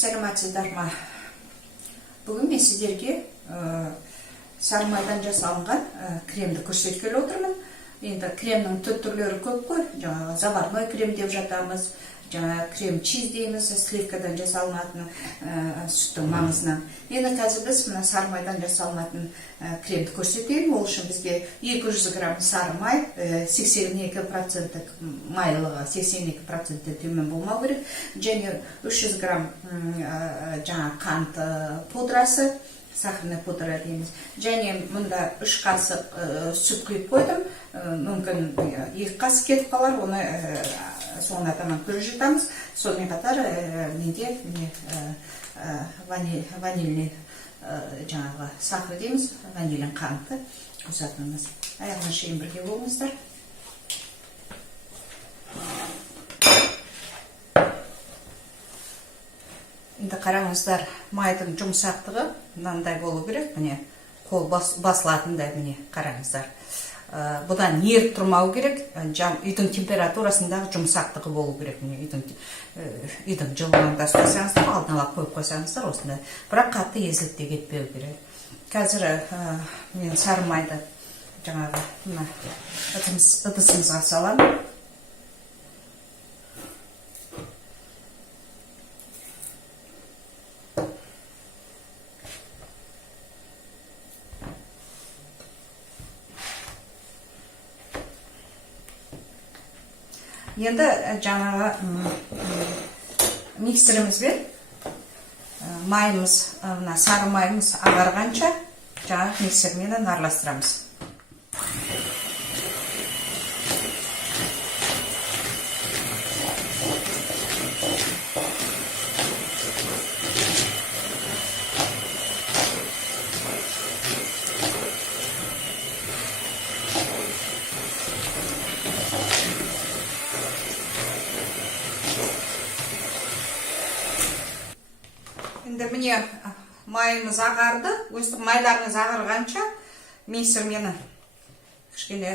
Саламатсыздар ма? Бүгін мен сіздерге сары майдан жасалынған кремді көрсеткелі отырмын. Енді кремнің түрлері көп қой. Жаңағы заварной крем деп жатамыз, жаңа крем чиз дейміз, сливкадан жасалынатын сүттің маңызынан. Енді қазір біз мына сары майдан жасалынатын кремді көрсетейін. Ол үшін бізге 200 грамм сары май, 82% майлығы 82% төмен болмау керек. Және 300 грамм жаңа қант пудрасы, сахарный пудра дейміз. Және мұнда 3 қасық сүт құйып қойдым. Мүмкін 2 қасық кетіп қалар, оны соңына таман көре жатамыз. Сонымен қатар менде ванильный жаңағы сахар дейміз, ванилин қанты қосатынымыз. Аяғына шейін бірге болыңыздар. Енді қараңыздар, майдың жұмсақтығы мынандай болу керек. Міне қол басылатындай, міне қараңыздар. Бұдан еріп тұрмау керек. Үйдің температурасындағы жұмсақтығы болу керек. Міне үйдің жылуында ұстасаңыздар, алдын ала қойып қойсаңыздар осындай. Бірақ қатты езіліп те кетпеу керек. Қазір мен сары майды жаңағы мына ыдысымызға саламын. Енді жаңағы миксерімізбен майымыз, сары майымыз ағарғанша жаңағы миксермен араластырамыз. Енді міне майымыз ағарды. Өстіп майларыңыз ағарғанша миксермен кішкене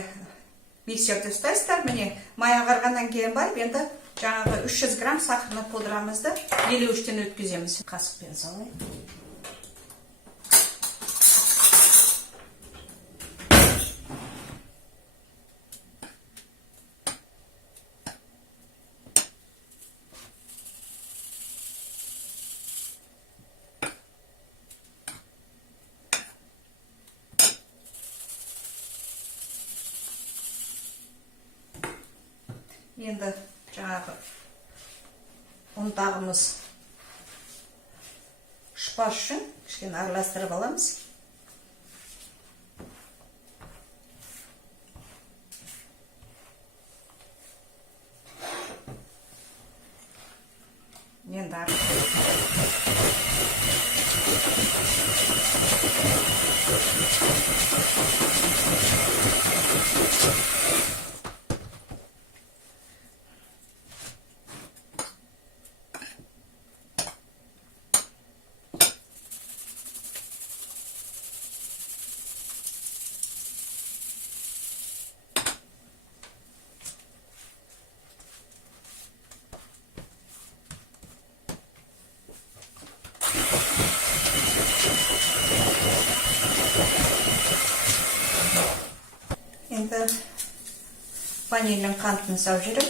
миксерді ұстайсыздар. Міне май ағарғаннан кейін барып, енді жаңағы 300 грамм сахарный пудрамызды 53-тен өткіземіз. Қасықпен салайын. Енді жаңағы ұнтағымыз ұшпас үшін кішкене араластырып аламыз. Енді ванилин қантын сау жүрім.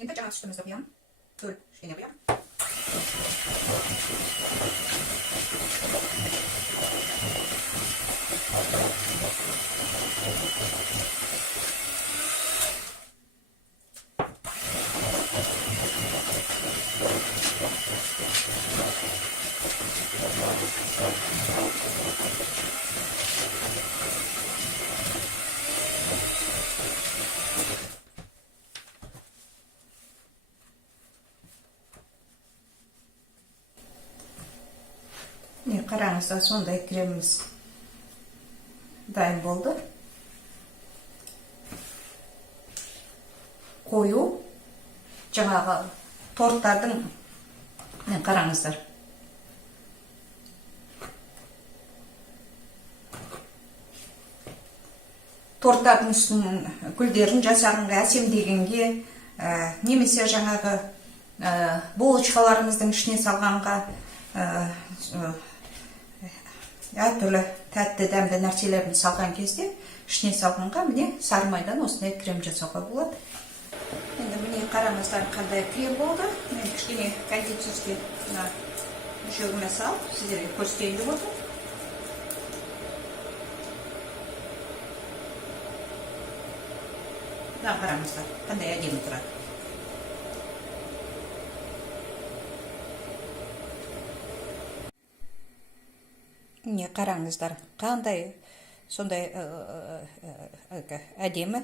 Енді жаңа түстімізді құям. Төл кішкене құям. Қараңыздар, сондай креміміз дайын болды. Қою жаңағы торттардың, ね、қараңыздар. торттардың үстінің гүлдерін жасағанға, әсемдегенге, немесе жаңағы булочкаларымыздың ішіне салғанға, әртүрлі тәтті дәмді нәрселерін салған кезде ішіне салғанға міне сары майдан осындай крем жасауға болады. Енді міне қараңыздар қандай крем болды. Мен кішкене кондитерский жүгіме салып сіздерге көрсетейін деп отырмын. Қараңыздар қандай әдемі тұрады. Міне қараңыздар қандай сондай әдемі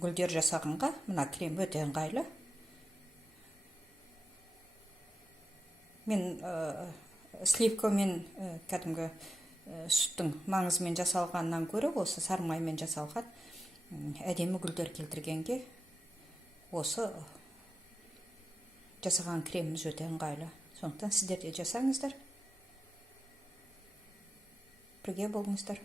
гүлдер жасағанға мына крем өте ыңғайлы. Мен сливка мен кәдімгі сүттің маңызымен жасалғаннан көрі осы сары маймен жасалған әдемі гүлдер келтіргенге осы жасаған креміміз өте ыңғайлы. Сондықтан сіздер де жасаңыздар. Бірге болыңыздар.